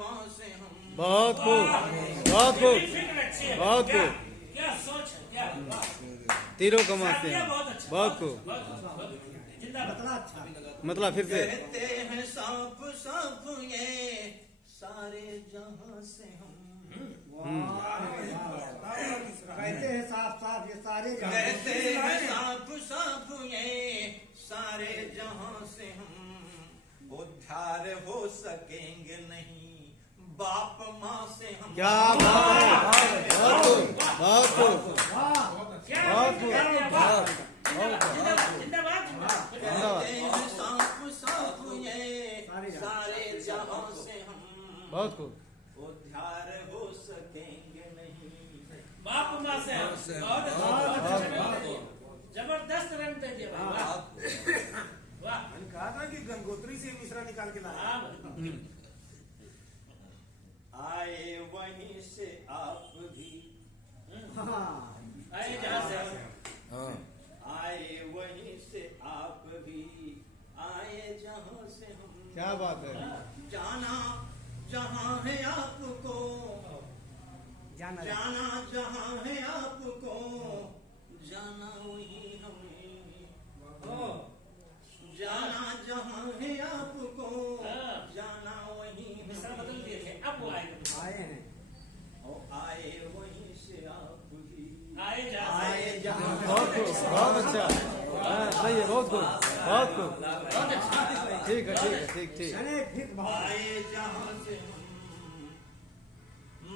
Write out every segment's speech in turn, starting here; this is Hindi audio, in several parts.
जवां से हम। बहुत खूब, बहुत खूब, बहुत खूब। क्या सोच है, क्या तीरों कमाते हैं। बहुत खूब। मतलब फिर से कहते हैं साफ साफ ये सारे जहां से हम। कहते हैं साफ साफ ये सारे कहते हैं साफ साफ ये सारे जहां से हम। उद्धार हो सकेंगे नहीं बाप माँ से हम। क्या बात है, बहुत खूब, बहुत खूब, बहुत खूब, कहते हैं साफ साफ ये सारे जहां से हम। बहुत खूब। उद्धार हो सकेंगे नहीं बाप माँ से बहुत जबरदस्त रंग दे दिया भाई, वाह वाह। मैंने कहा था कि गंगोत्री से मिश्रा निकाल के लाया। आए वहीं से आप भी आइए जहाँ से आए वहीं से आप भी आए जहां से हम। क्या बात है। जाना जहां है आपको जाना जहां है आपको जाना वही हमें। जाना जहां है आपको जाना वही मिश्रा बदल दिए थे, अब वो आए हैं और आए वहीं से आप भी आए आए जहां बहुत खूब, बहुत अच्छा। हाँ, सही है, बहुत खूब, बहुत खूब। ठीक है, ठीक है, ठीक ठीक। आए जहां से हम।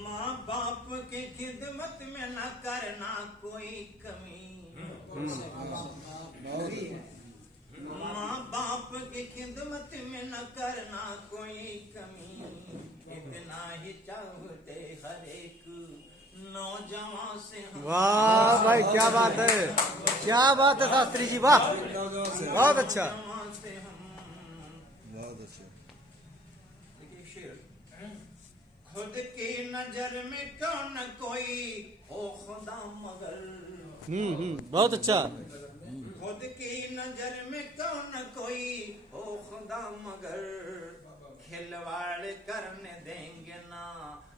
माँ बाप की खिदमत में न करना कोई कमी। माँ बाप की खिदमत में न करना कोई कमी। इतना ही चाहते हर एक नौजवान से हम। वाह भाई, क्या बात है, क्या बात है शास्त्री जी, वाह, बहुत अच्छा। नौजवान से हम। बहुत अच्छा। देखिए शेर, खुद की नजर में कौन कोई हो खुदा मगर। बहुत अच्छा। खुद की नजर में कौन कोई हो खुदा मगर। खिलवाड़ करने देंगे ना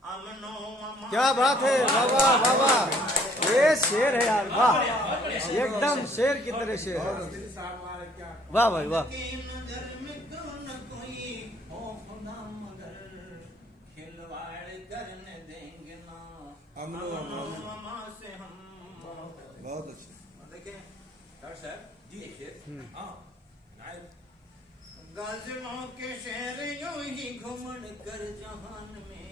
अमनो अमान। क्या बात है, वाह वाह वाह वाह, ये शेर है यार, वाह, एकदम शेर की तरह शेर है। वाह भाई वाह। की नजर में कौन कोई हो खुदा मगर। खिलवाड़ करने देंगे ना अमनो अमान से हम। बहुत अच्छा। देखें डॉक्टर साहब जी शेर। गाजिमों के शेर यूं ही घुमड़ कर जहान में।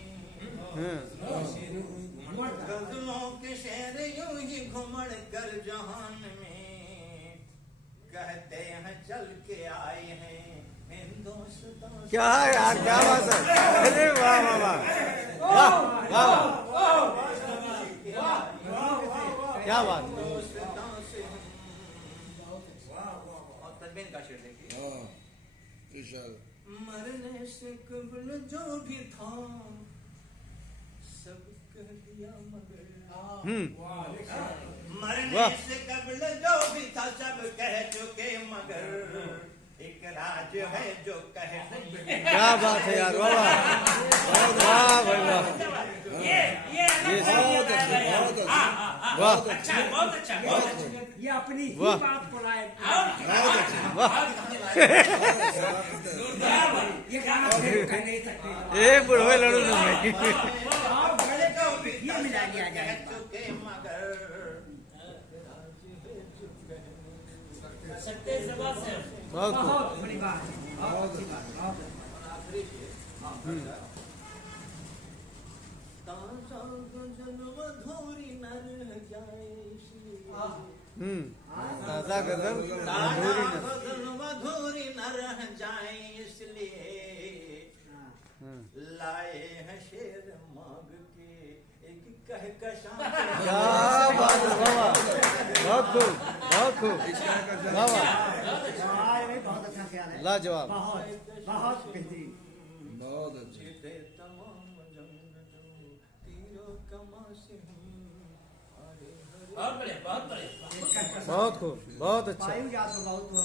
गजलों के शेर यूं ही घुमड़ कर जहान में। कहते हैं चल के आए हैं हिंदुस्तान। क्या है यार, क्या बात है, अरे वाह वाह वाह वाह वाह, क्या बात है। हिंदुस्तान से हम। और तनवीन का शेर देखिए। मरने से कबल जो भी था सब कह दिया मगर। मरने वाह। से कबल जो भी था सब कह चुके मगर। एक राज है जो कह नहीं। क्या बात है यार, वाह वाह वाह भाई वाह, ये वाह अच्छा, बहुत अच्छा, बहुत अच्छा। ये अपनी ही वाह। बात को लाए। वाह। ये गाना फिर कह नहीं सकते। ए बुढ़वे लड़ू ना भाई। और बड़े को ये मिला दिया कह जाए। चुके मगर। सत्य सभा से बहुत खूब। बहुत बड़ी बात है, बहुत अच्छी बात, बहुत अच्छी। ताजा गजल मधुरी न रह जाए इसलिए। ताजा गजल ताजा गजल मधुरी न रह जाए इसलिए। लाए हैं शेर मांग के एक कहकशां। क्या बात है, वाह वाह, बहुत खूब, बहुत खूब, वाह वाह, बहुत अच्छा ख्याल है, लाजवाब, बहुत बहुत बेहतरीन। बहुत अच्छा। तमाम जंग तीरों कमा से हम। बहुत बढ़िया, बहुत बढ़िया। बहुत खूब, बहुत अच्छा। वायु जात बहुत